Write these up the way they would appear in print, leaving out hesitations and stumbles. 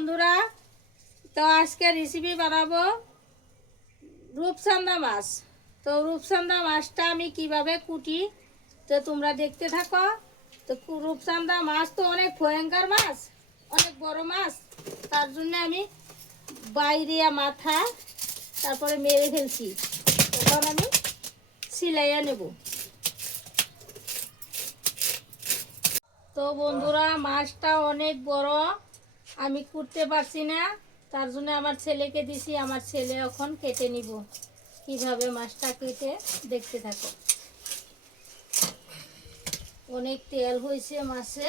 বন্ধুরা, তো আজকে রেসিপি বানাবো রূপচাঁদা মাছ। তো রূপচাঁদা মাছটা আমি কিভাবে কুটি তো তোমরা দেখতে থাকো। তো রূপচাঁদা মাছ তো অনেক ভয়ঙ্কর মাছ, অনেক বড় মাছ। তার জন্য আমি বাইরে মাথা তারপরে মেরে ফেলছি। এখন আমি সিলাইয়া নেব। তো বন্ধুরা, মাছটা অনেক বড়, আমি করতে পারছি না। তার জন্য আমার ছেলেকে দিছি, আমার ছেলে এখন কেটে নিব। কিভাবে মাছটা কেটে দেখতে থাকো। অনেক তেল হয়েছে মাছে,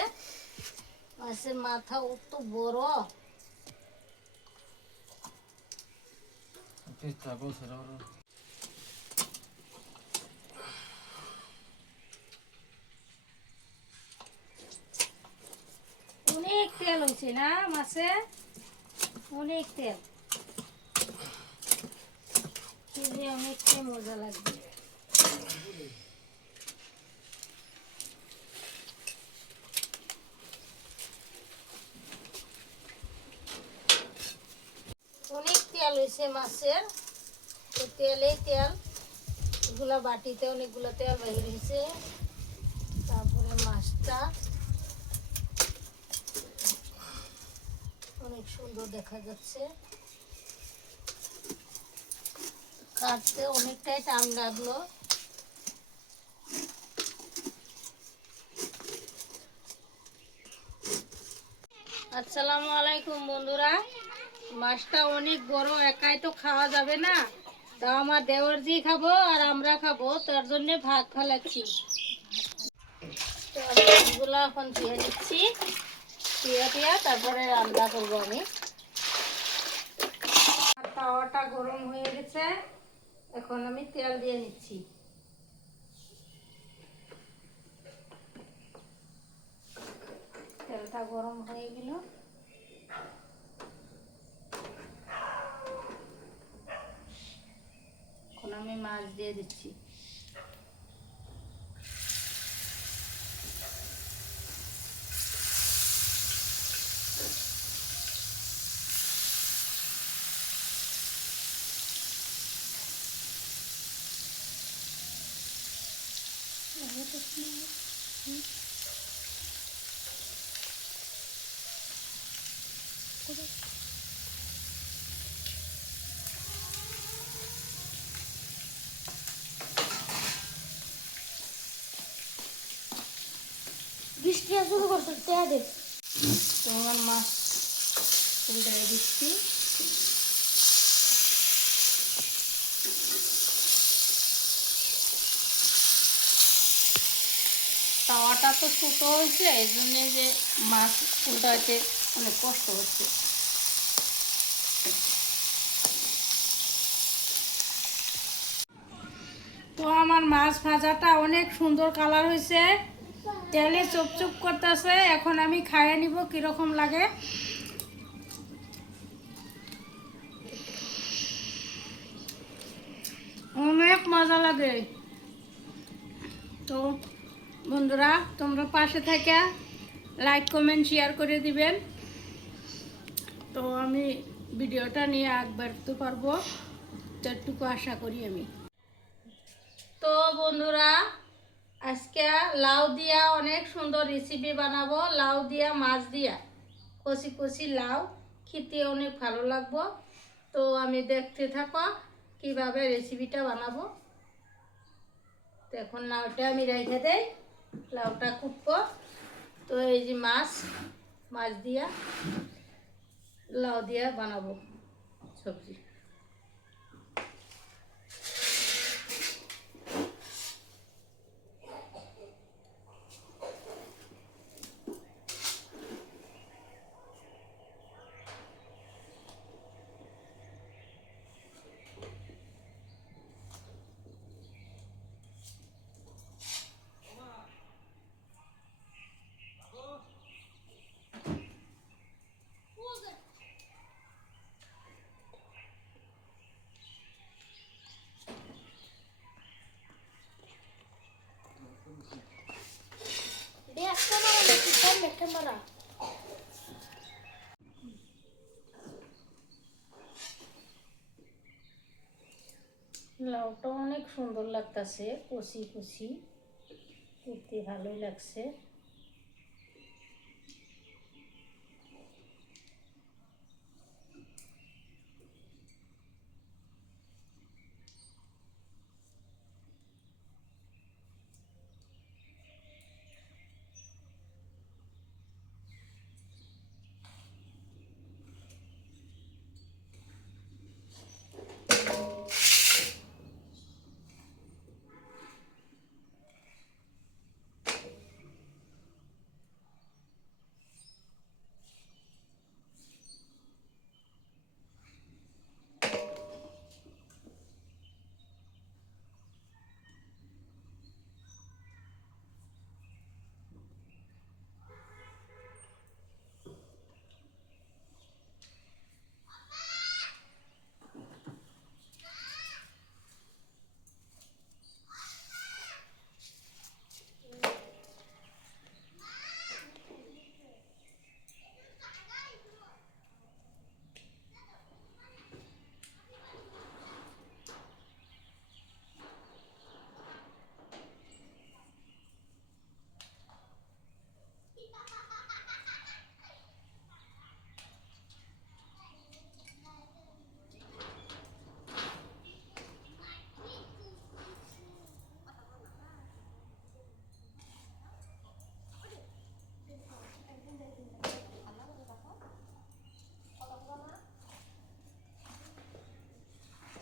মাছের মাথা অত বড়। অনেক তেল হয়েছে না মাছে, অনেক তেল। খেলে অনেকটাই মজা লাগবে। অনেক তেল হয়েছে মাছের, তেলেই তেল। এগুলা বাটিতে অনেকগুলো তেল বাইরে হয়েছে। তারপরে মাছটা অনেক সুন্দর দেখা যাচ্ছে। কাটতে অনেকটাই টাইম লাগলো। আসসালামু আলাইকুম বন্ধুরা। মাছটা অনেক বড়, একাই তো খাওয়া যাবে না। তা আমার দেওরজি খাবো আর আমরা খাবো, তার জন্য ভাগ ফেলাচ্ছি। তো আমি মাছগুলো এখন ধুয়ে নিচ্ছি, ধুয়ে তারপরে রান্না করবো আমি। তাওয়াটা গরম হয়ে গেছে, এখন আমি তেল দিয়ে নিচ্ছি। তেলটা গরম হয়ে গেল, এখন আমি মাছ দিয়ে দিচ্ছি। বৃষ্টি শুরু করছে, তোমার মাছ উল্টে দিচ্ছি। তাওয়াটা তো ছোট হয়েছে, এই জন্য যে মাছ উল্টাতে অনেক কষ্ট হচ্ছে। তো আমার মাছ ভাজাটা অনেক সুন্দর কালার হয়েছে, তেলে চুপচুপ করতেছে। এখন আমি খাইয়ে নিব কিরকম লাগে। অনেক মজা লাগে। তো বন্ধুরা, তোমরা পাশে থেকে লাইক কমেন্ট শেয়ার করে দিবেন। তো আমি ভিডিওটা নিয়ে আগবাড়তে পারবো, যতটুকু আশা করি আমি। তো বন্ধুরা, আজকে লাউ দিয়া অনেক সুন্দর রেসিপি বানাবো। লাউ দিয়া মাছ দিয়া, কষি কষি লাউ, খেতে অনেক ভালো লাগবো। তো আমি দেখতে থাকো কিভাবে রেসিপিটা বানাবো। তো এখন লাউটা আমি রেখে দেই, লাউটা কুটবো। তো এই যে মাছ, মাছ দিয়া লাউ দিয়া বানাবো সবজি। লাউটা অনেক সুন্দর লাগতেছে, কচি কচি, দেখতে ভালোই লাগছে।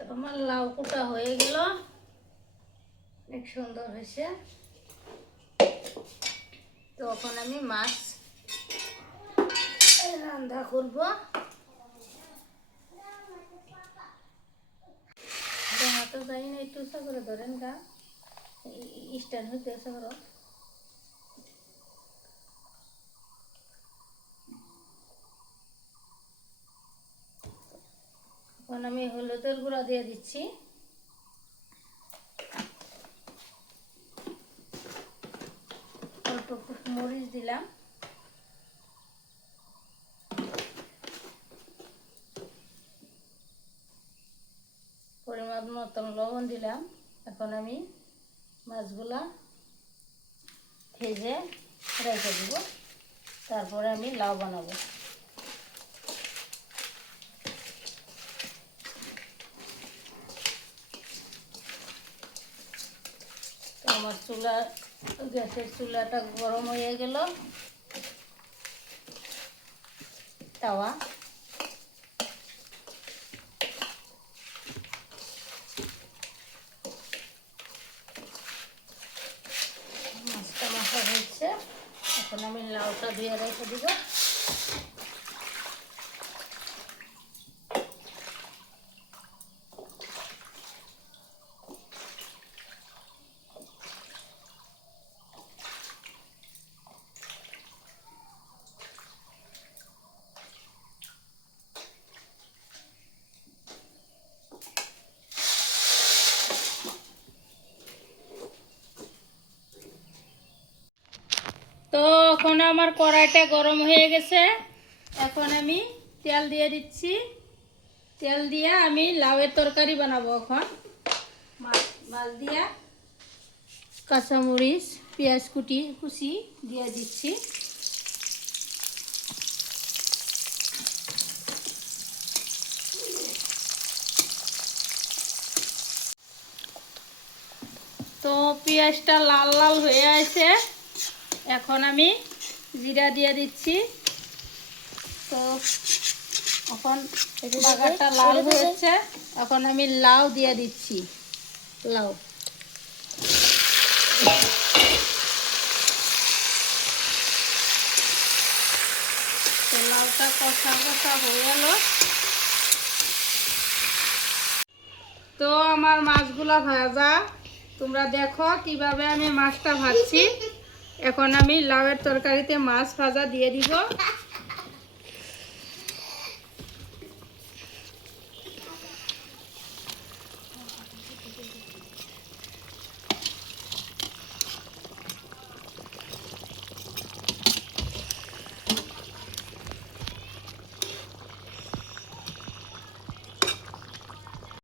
তো আমার লাউ কুটা হয়ে গেল, অনেক সুন্দর হয়েছে। তো এখন আমি মাছ রান্না করব। তো যাই না, একটু উঁচা করে ধরেন গা, স্ট্যান্ড হইতে উঁচা করো। এখন আমি হলুদের গুঁড়া দিয়ে দিচ্ছি, অল্প মরিচ দিলাম, পরিমাণ মতন লবণ দিলাম। এখন আমি মাছগুলা ভেজে রেখে দিব, তারপরে আমি লাউ বানাবো। তো আমার গ্যাসের চুলাটা গরম হয়ে গেল। তাওয়া মাছটা মাখা হয়েছে, এখন আমি লাউটা ধুয়ে রেখে দিব। তো এখন আমার কড়াইটা গরম হয়ে গেছে, এখন আমি তেল দিয়ে দিচ্ছি। তেল দিয়ে আমি লাউয়ের তরকারি বানাবো। এখন মাছ দিয়া কাঁচামরিচ পেঁয়াজ কুচি দিয়ে দিচ্ছি। তো পেঁয়াজটা লাল লাল হয়ে আছে, এখন আমি জিরা দিয়ে দিচ্ছি। তো এখন বাগারটা লাল হয়েছে, এখন আমি লাউ দিয়ে দিচ্ছি। লাউ তো লাউটা কষা কষা হয়ে গেল। তো আমার মাছগুলা ভাজা, তোমরা দেখো কিভাবে আমি মাছটা ভাজছি। এখন আমি লাউয়ের তরকারিতে মাছ ভাজা দিয়ে দিব।